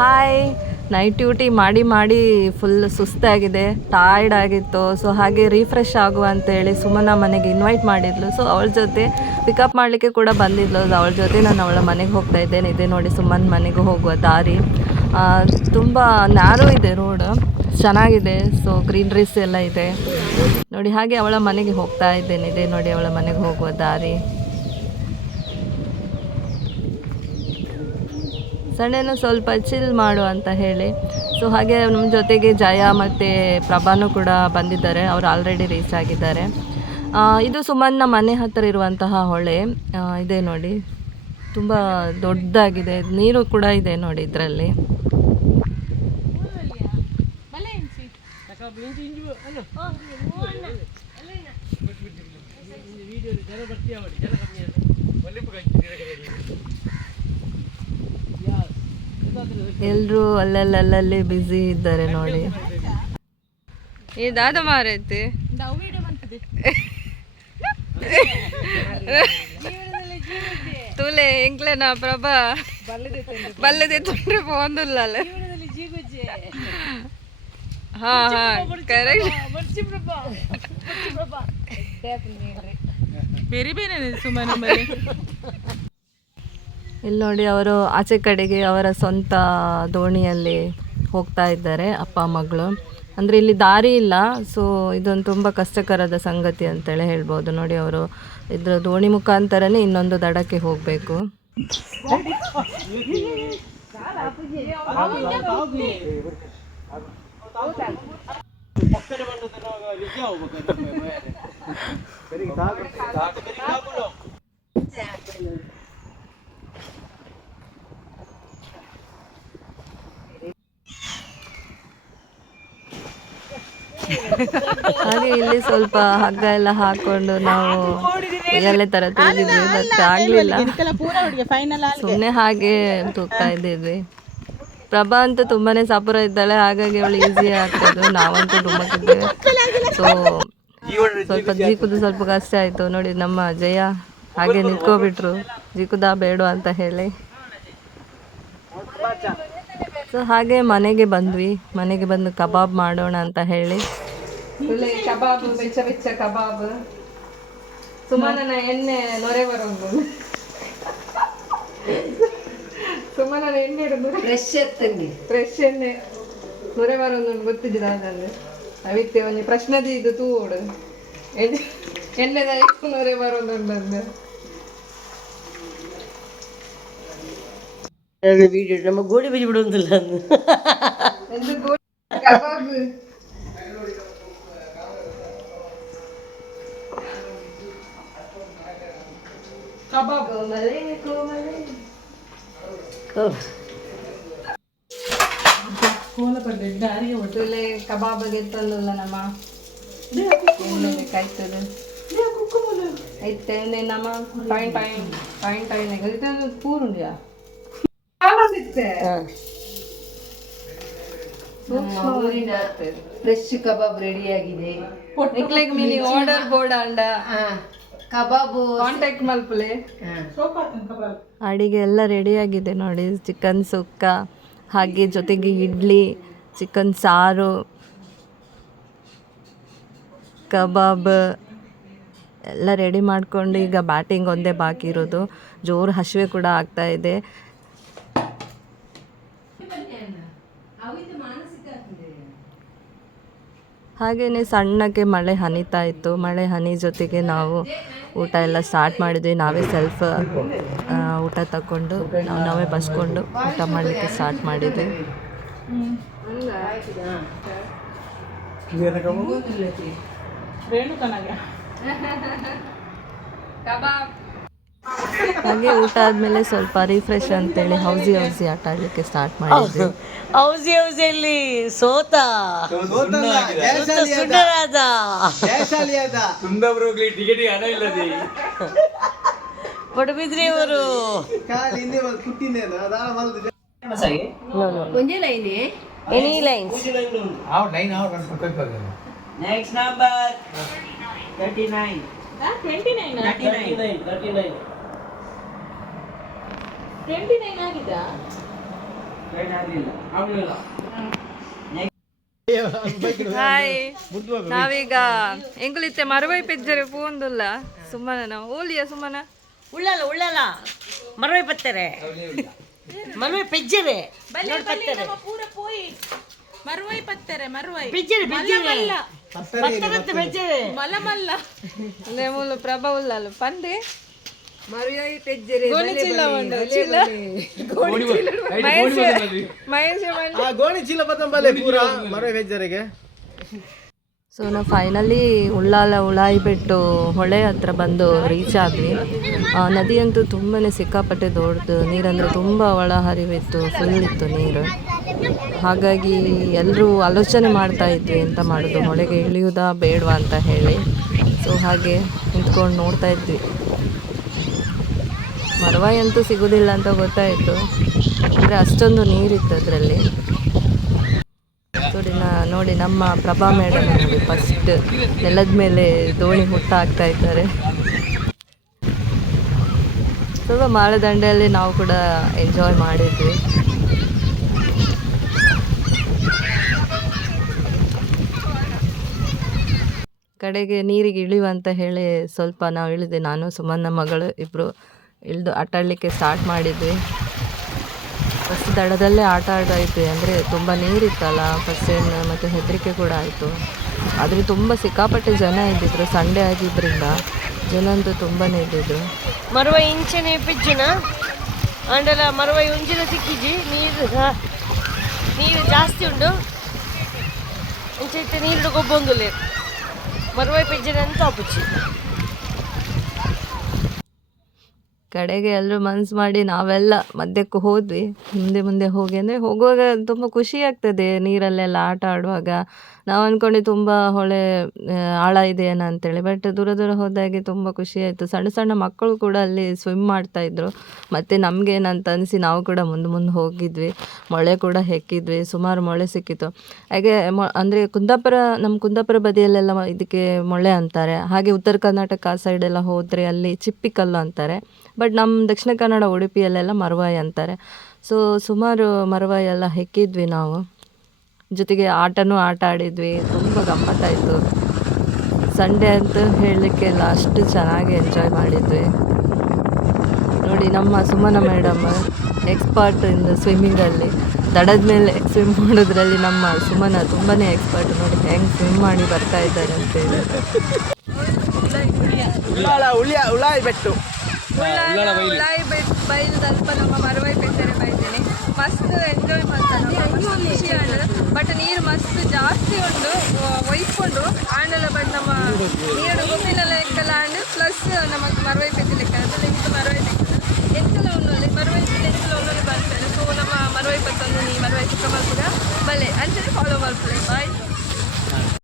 Hi, night duty ಮಾಡಿ ಮಾಡಿ full ಸುಸ್ತಾಗಿದೆ, tired ಆಗಿತ್ತು. ಸೊ ಹಾಗೆ ರಿಫ್ರೆಶ್ ಆಗುವ ಅಂತೇಳಿ ಸುಮನ ಮನೆಗೆ ಇನ್ವೈಟ್ ಮಾಡಿದ್ಲು. ಸೊ ಅವಳ ಜೊತೆ ಪಿಕಪ್ ಮಾಡಲಿಕ್ಕೆ ಕೂಡ ಬಂದಿದ್ಲು. ಅವಳ ಜೊತೆ ನಾನು ಅವಳ ಮನೆಗೆ ಹೋಗ್ತಾ ಇದ್ದೇನೆ. ಇದೆ ನೋಡಿ ಸುಮನ್ ಮನೆಗೆ ಹೋಗುವ ದಾರಿ. ತುಂಬ ನ್ಯಾರೋ ಇದೆ ರೋಡ್, ಚೆನ್ನಾಗಿದೆ. ಸೊ ಗ್ರೀನ್ರೀಸ್ ಎಲ್ಲ ಇದೆ ನೋಡಿ. ಹಾಗೆ ಅವಳ ಮನೆಗೆ ಹೋಗ್ತಾ ಇದ್ದೇನೆ. ಇದೆ ನೋಡಿ ಅವಳ ಮನೆಗೆ ಹೋಗುವ ದಾರಿ. ಸಂಡೇನೂ ಸ್ವಲ್ಪ ಚಿಲ್ ಮಾಡು ಅಂತ ಹೇಳಿ. ಸೊ ಹಾಗೆ ನಮ್ಮ ಜೊತೆಗೆ ಜಯ ಮತ್ತು ಪ್ರಭಾನೂ ಕೂಡ ಬಂದಿದ್ದಾರೆ. ಅವರು ಆಲ್ರೆಡಿ ರೀಚ್ ಆಗಿದ್ದಾರೆ. ಇದು ಸುಮನ್ನ ಮನೆ ಹತ್ತಿರ ಇರುವಂತಹ ಹೊಳೆ ಇದೆ ನೋಡಿ, ತುಂಬ ದೊಡ್ಡದಾಗಿದೆ. ನೀರು ಕೂಡ ಇದೆ ನೋಡಿ ಇದರಲ್ಲಿ. ಎಲ್ಲರೂ ಅಲ್ಲಲ್ಲಿ ಬ್ಯುಸಿ ಇದ್ದಾರೆ ನೋಡಿ. ಈ ದಾದ ಮಾರೈತಿ ತುಲೆ ಎಂಕ್ಲೆನಾ ಪ್ರಭಾ ಬಲ್ಲದೆ ತೊಂದ್ರೆ ಪೋಂದಿಲ್ಲ. ಹಾ ಹಾ ಕರೆಕ್ಟ್. ಬೇರೆ ಬೇರೆ ಸುಮ್ಮನೆ ಇಲ್ಲಿ ನೋಡಿ, ಅವರು ಆಚೆ ಕಡೆಗೆ ಅವರ ಸ್ವಂತ ದೋಣಿಯಲ್ಲಿ ಹೋಗ್ತಾ ಇದ್ದಾರೆ ಅಪ್ಪ ಮಗಳು. ಅಂದರೆ ಇಲ್ಲಿ ದಾರಿ ಇಲ್ಲ. ಸೊ ಇದೊಂದು ತುಂಬ ಕಷ್ಟಕರದ ಸಂಗತಿ ಅಂತೇಳಿ ಹೇಳ್ಬೋದು ನೋಡಿ. ಅವರು ಇದ್ರ ದೋಣಿ ಮುಖಾಂತರನೇ ಇನ್ನೊಂದು ದಡಕ್ಕೆ ಹೋಗಬೇಕು. ಹಾಗೆ ಇಲ್ಲಿ ಸ್ವಲ್ಪ ಹಗ್ಗ ಎಲ್ಲ ಹಾಕೊಂಡು ನಾವು ಎಲ್ಲ ತರ ತೂಗಿದ್ವಿ, ಬಟ್ ಆಗ್ಲಿಲ್ಲ. ಸುಮ್ಮನೆ ಹಾಗೆ ತೂಗ್ತಾ ಇದ್ದಿದ್ವಿ. ಪ್ರಭಾ ಅಂತೂ ತುಂಬಾನೇ ಸಪುರ ಇದ್ದಾಳೆ, ಹಾಗಾಗಿ ಅವಳು ಈಸಿ ಆಗ್ತದೆ. ನಾವಂತೂ ಡುಮ್ಮಕ್ಕಿದ್ದೇವೆ. ಸೊ ಸ್ವಲ್ಪ ಜೀಕುದು ಸ್ವಲ್ಪ ಕಷ್ಟ ಆಯ್ತು ನೋಡಿ. ನಮ್ಮ ಜಯ ಹಾಗೆ ನಿಂತ್ಕೊಬಿಟ್ರು, ಜೀಕುದಾ ಬೇಡ ಅಂತ ಹೇಳಿ. ಸೊ ಹಾಗೆ ಮನೆಗೆ ಬಂದ್ವಿ. ಮನೆಗೆ ಬಂದು ಕಬಾಬ್ ಮಾಡೋಣ ಅಂತ ಹೇಳಿ ಕಬಾಬ್, ಬೆಚ್ಚ ಬೆಚ್ಚ ಕಬಾಬ್. ಸುಮನನ ಎಣ್ಣೆ ನೊರೆ ಬರೋದು, ಸುಮನನ ಎಣ್ಣೆ ಇಡೋದು ಫ್ರೆಶ್ ಎಣ್ಣೆ ನೊರೆ ಬರೋದು ಗೊತ್ತಿದ್ದಿಲ್ಲ. ಅದನ್ನು ಅವಿತ್ತೆ ಒಂದು ಪ್ರಶ್ನದಿ ಇದು ತೂಡು ಎಣ್ಣೆದ ನೊರೆ ಬರೋದು ಬಂದು വീഡിയോ നമ്മ ഗോളി വെച്ച് വിടുന്നില്ല ಕಬಾಬ್ಗೆ ತಂದಲ್ಲ ನಮ್ಮ ಬೇಕಾಯ್ತದೆ. ಐತೆ ಎಣ್ಣೆ ನಮ್ಮ ಟಾಯಿನ್ ಪೂರುಂಡಿಯಾ ಫ್ರೆಶ್ ಕಬಾಬ್ ರೆಡಿ ಆಗಿದೆ. ಆರ್ಡರ್ ಬೋರ್ಡ್ ಅಂಡ ಕಬಾಬು ಕಾಂಟ್ಯಾಕ್ಟ್ ಮಲ್ಪಲೆ. ಅಡಿಗೆ ಎಲ್ಲ ರೆಡಿ ಆಗಿದೆ ನೋಡಿ. ಚಿಕನ್ ಸುಕ್ಕ, ಹಾಗೆ ಜೊತೆಗೆ ಇಡ್ಲಿ, ಚಿಕನ್ ಸಾರು, ಕಬಾಬ್ ಎಲ್ಲ ರೆಡಿ ಮಾಡಿಕೊಂಡು ಈಗ ಬ್ಯಾಟಿಂಗ್ ಒಂದೇ ಬಾಕಿ ಇರೋದು. ಜೋರು ಹಸಿವೆ ಕೂಡ ಆಗ್ತಾ ಇದೆ. ಹಾಗೆಯೇ ಸಣ್ಣಕ್ಕೆ ಮಳೆ ಹನಿತಾ ಇತ್ತು. ಮಳೆ ಹನಿ ಜೊತೆಗೆ ನಾವು ಊಟ ಎಲ್ಲ ಸ್ಟಾರ್ಟ್ ಮಾಡಿದ್ವಿ. ನಾವೇ ಸೆಲ್ಫ್ ಊಟ ತಗೊಂಡು ನಾವೇ ಬಸ್ಕೊಂಡು ಊಟ ಮಾಡಲಿಕ್ಕೆ ಸ್ಟಾರ್ಟ್ ಮಾಡಿದ್ವಿ. ಹಾಗೆ ಊಟ ಆದ್ಮೇಲೆ ಸ್ವಲ್ಪ ರಿಫ್ರೆಶ್ ಅಂತೇಳಿ ಹೌಸಿ ಆಟ ಆಡ್ಲಿಕ್ಕೆ ಸ್ಟಾರ್ಟ್ ಮಾಡಿದ್ವಿ. ಹೌಸಿಯಲ್ಲಿ ಸೋತ ಸುಂದರಾದ ಪಡುಬಿದ್ರಿ ಅವರು any lines. Next number 39. 29 ಆಗಿದಾ? Join ಆಗ್ಲಿಲ್ಲ. ಹಾಯ್ ನಾವೀಗ ಎಂಗುಲಿತ್ತೆ ಮರವೈ ಪೆಜ್ಜರೆ ಪೂಂದುಲ್ಲ ಸುಮ್ಮನ ಓಲಿಯ ಸುಮ್ಮನ ಉಳ್ಳಲ್ಲ ಉಳ್ಳಲ್ಲ ಮರವೆ ಪತ್ತರೆ ಮರವೆ ಪೆಜ್ಜರೆ ಮರುವೈ ಪತ್ತರೆ ಮರುವೈ ಪೆಜ್ಜರೆ ಪೆಜ್ಜರೆ ಪತ್ತರತ್ತೆ ಪೆಜ್ಜರೆ ಮಲಮಲ್ಲ ಲೆಮೂಲು ಪ್ರಭ ಉಲ್ಲಲು ಪಂದೆ ಗೋಣಿ ಚೀಲ ಬತ್ತಂಬಲೆ ಪೂರ ಮರವೆ ಬೆಜ್ಜರಿಗೆ. ಸೊ ನಾವು ಫೈನಲಿ ಉಳಾಯಿ ಬಿಟ್ಟು ಹೊಳೆ ಹತ್ರ ಬಂದು ರೀಚ್ ಆದ್ವಿ. ನದಿಯಂತೂ ತುಂಬಾ ಸಿಕ್ಕಾಪಟ್ಟೆ ದೊಡ್ಡದು, ನೀರಂದರೆ ತುಂಬ ಒಳ ಹರಿವಿತ್ತು, ಫುಲ್ ಇತ್ತು ನೀರು. ಹಾಗಾಗಿ ಎಲ್ಲರೂ ಆಲೋಚನೆ ಮಾಡ್ತಾ ಇದ್ವಿ ಎಂತ ಮಾಡೋದು, ಹೊಳೆಗೆ ಇಳಿಯೋದಾ ಬೇಡವಾ ಅಂತ ಹೇಳಿ. ಸೊ ಹಾಗೆ ನಿಂತ್ಕೊಂಡು ನೋಡ್ತಾ ಇದ್ವಿ. ಮರವಾಯಿ ಅಂತೂ ಸಿಗೋದಿಲ್ಲ ಅಂತ ಗೊತ್ತಾಯಿತು, ಅಂದರೆ ಅಷ್ಟೊಂದು ನೀರಿತ್ತು ಅದರಲ್ಲಿ. ನೋಡಿ ನಮ್ಮ ಪ್ರಭಾ ಮೇಡಮ್ ನೋಡಿ ಫಸ್ಟ್ ನೆಲದ ಮೇಲೆ ದೋಣಿ ಹುಟ್ಟ ಹಾಕ್ತಾ ಇದ್ದಾರೆ. ಸ್ವಲ್ಪ ಮಾಳದಂಡೆಯಲ್ಲಿ ನಾವು ಕೂಡ ಎಂಜಾಯ್ ಮಾಡಿದ್ವಿ. ಕಡೆಗೆ ನೀರಿಗೆ ಇಳಿಯುವಂತ ಹೇಳಿ ಸ್ವಲ್ಪ ನಾವು ಇಳಿದೆ, ನಾನು ಸುಮನ್ನ ಮಗಳು ಇಬ್ಬರು ಇಳಿದು ಆಟ ಆಡಲಿಕ್ಕೆ ಸ್ಟಾರ್ಟ್ ಮಾಡಿದ್ವಿ. ಫಸ್ಟ್ ದಡದಲ್ಲೇ ಆಟ ಆಡಾಯಿತು, ಅಂದರೆ ತುಂಬ ನೀರಿತ್ತಲ್ಲ ಫಸ್ಟ್ ಏನು, ಮತ್ತು ಹೆದರಿಕೆ ಕೂಡ ಆಯಿತು. ಆದರೆ ತುಂಬ ಸಿಕ್ಕಾಪಟ್ಟೆ ಜನ ಇದ್ದಿದ್ರು, ಸಂಡೇ ಆಗಿದ್ದರಿಂದ ಜನ ಅಂತೂ ತುಂಬಾ ಇದ್ದಿದ್ರು. ಮರವ ಇಂಚನೆ ಪೆಜ್ಜಿನ ಅಂಡಲ ಮರವ ಒಂಜಿನ ಸಿಕ್ಕಿಜಿ ನೀರು ಜಾಸ್ತಿ ಉಂಡು ಇಂಚೈತೆ ನೀರು ಗೊಬ್ಬೊಂದುಲೆ ಮರವ ಪೆಜ್ಜಿನ ಅಂತ ಅಪ್ಪುಚ್ಚಿ. ಕಡೆಗೆ ಎಲ್ಲರೂ ಮನ್ಸು ಮಾಡಿ ನಾವೆಲ್ಲ ಮಧ್ಯಕ್ಕೆ ಹೋದ್ವಿ. ಮುಂದೆ ಹೋಗಿ, ಅಂದರೆ ಹೋಗುವಾಗ ತುಂಬ ಖುಷಿ ಆಗ್ತದೆ ನೀರಲ್ಲೆಲ್ಲ ಆಟ ಆಡುವಾಗ. ನಾವು ಅಂದ್ಕೊಂಡು ತುಂಬ ಹೊಳೆ ಆಳ ಇದೆ ಏನೋ ಅಂತೇಳಿ, ಬಟ್ ದೂರ ಹೋದಾಗೆ ತುಂಬ ಖುಷಿ ಆಯಿತು. ಸಣ್ಣ ಮಕ್ಕಳು ಕೂಡ ಅಲ್ಲಿ ಸ್ವಿಮ್ ಮಾಡ್ತಾಯಿದ್ರು. ಮತ್ತು ನಮಗೇನಂತ ಅನಿಸಿ ನಾವು ಕೂಡ ಮುಂದೆ ಹೋಗಿದ್ವಿ. ಮೊಳೆ ಕೂಡ ಹೆಕ್ಕಿದ್ವಿ, ಸುಮಾರು ಮೊಳೆ ಸಿಕ್ಕಿತ್ತು. ಹಾಗೆ ಅಂದರೆ ನಮ್ಮ ಕುಂದಾಪುರ ಬದಿಯಲ್ಲೆಲ್ಲ ಇದಕ್ಕೆ ಮೊಳೆ ಅಂತಾರೆ. ಹಾಗೆ ಉತ್ತರ ಕರ್ನಾಟಕ ಆ ಸೈಡೆಲ್ಲ ಹೋದರೆ ಅಲ್ಲಿ ಚಿಪ್ಪಿಕಲ್ಲು ಅಂತಾರೆ. ಬಟ್ ನಮ್ಮ ದಕ್ಷಿಣ ಕನ್ನಡ ಉಡುಪಿಯಲ್ಲೆಲ್ಲ ಮರವಾಯಿ ಅಂತಾರೆ. ಸೊ ಸುಮಾರು ಮರವಾಯಿ ಎಲ್ಲ ಹೆಕ್ಕಿದ್ವಿ ನಾವು. ಜೊತೆಗೆ ಆಟನೂ ಆಟ ಆಡಿದ್ವಿ, ತುಂಬ ಗಮ್ಮತ್ತಾಯಿತು. ಸಂಡೇ ಅಂತ ಹೇಳಲಿಕ್ಕೆಲ್ಲ ಅಷ್ಟು ಚೆನ್ನಾಗಿ ಎಂಜಾಯ್ ಮಾಡಿದ್ವಿ. ನೋಡಿ ನಮ್ಮ ಸುಮನ ಮೇಡಮ್ ಎಕ್ಸ್ಪರ್ಟ್ ಇನ್ ಸ್ವಿಮ್ಮಿಂಗಲ್ಲಿ, ದಡದ ಮೇಲೆ ಸ್ವಿಮ್ ಮಾಡೋದ್ರಲ್ಲಿ ನಮ್ಮ ಸುಮನ ತುಂಬಾ ಎಕ್ಸ್ಪರ್ಟ್. ನೋಡಿ ಹೆಂಗೆ ಸ್ವಿಮ್ ಮಾಡಿ ಬರ್ತಾ ಇದ್ದಾರೆ ಅಂತೇಳಿ. ಉಳಾಯಿ ಬೆಟ್ಟು ಉಳಾಯಿ ಬೈಲ್ ಸ್ವಲ್ಪ ನಮ್ಮ ಮರವೈ ಪೆಜ್ಜರೆ ಬೈದೇನೆ ಮಸ್ತ್ ಎಂಜಾಯ್ ಮಾಡ್ತಾರೆ. ಖುಷಿ ಆಂಡಲ ಬಟ್ ನೀರು ಮಸ್ತ್ ಜಾಸ್ತಿ ಉಂಡು ಒಯ್ಕೊಂಡು ಆಂಡಲ. ಬಟ್ ನಮ್ಮ ನೀರು ಗೊಮ್ಮಿನೆಲ್ಲ ಲೆಕ್ಕಲ್ಲ ಆಂಡ್ ಪ್ಲಸ್ ನಮಗೆ ಮರವೈ ಪೆಜ್ಜೆ ಲೆಕ್ಕ ನಿಮ್ಗೆ ಮರವೈ ಪೆಜ್ಜೆ ಎಂತೆಲ್ಲ ಉಂಡಲ್ಲಿ ಮರವೈ ಪೆಜ್ಜೆ ಎಂತೆಲ್ಲ ಉಂಡಲ್ಲಿ ಬರ್ತಾರೆ. ಸೊ ನಮ್ಮ ಮರವೈ ಪತ್ತೊಂದು ನೀ ಮರವೈ ಚಿಕ್ಕ ಮಲ್ಪುಗ ಬಲೆ ಅಂಚನೆ ಫಾಲೋ ಮಲ್ಪುಲೆ ಬಾಯ್.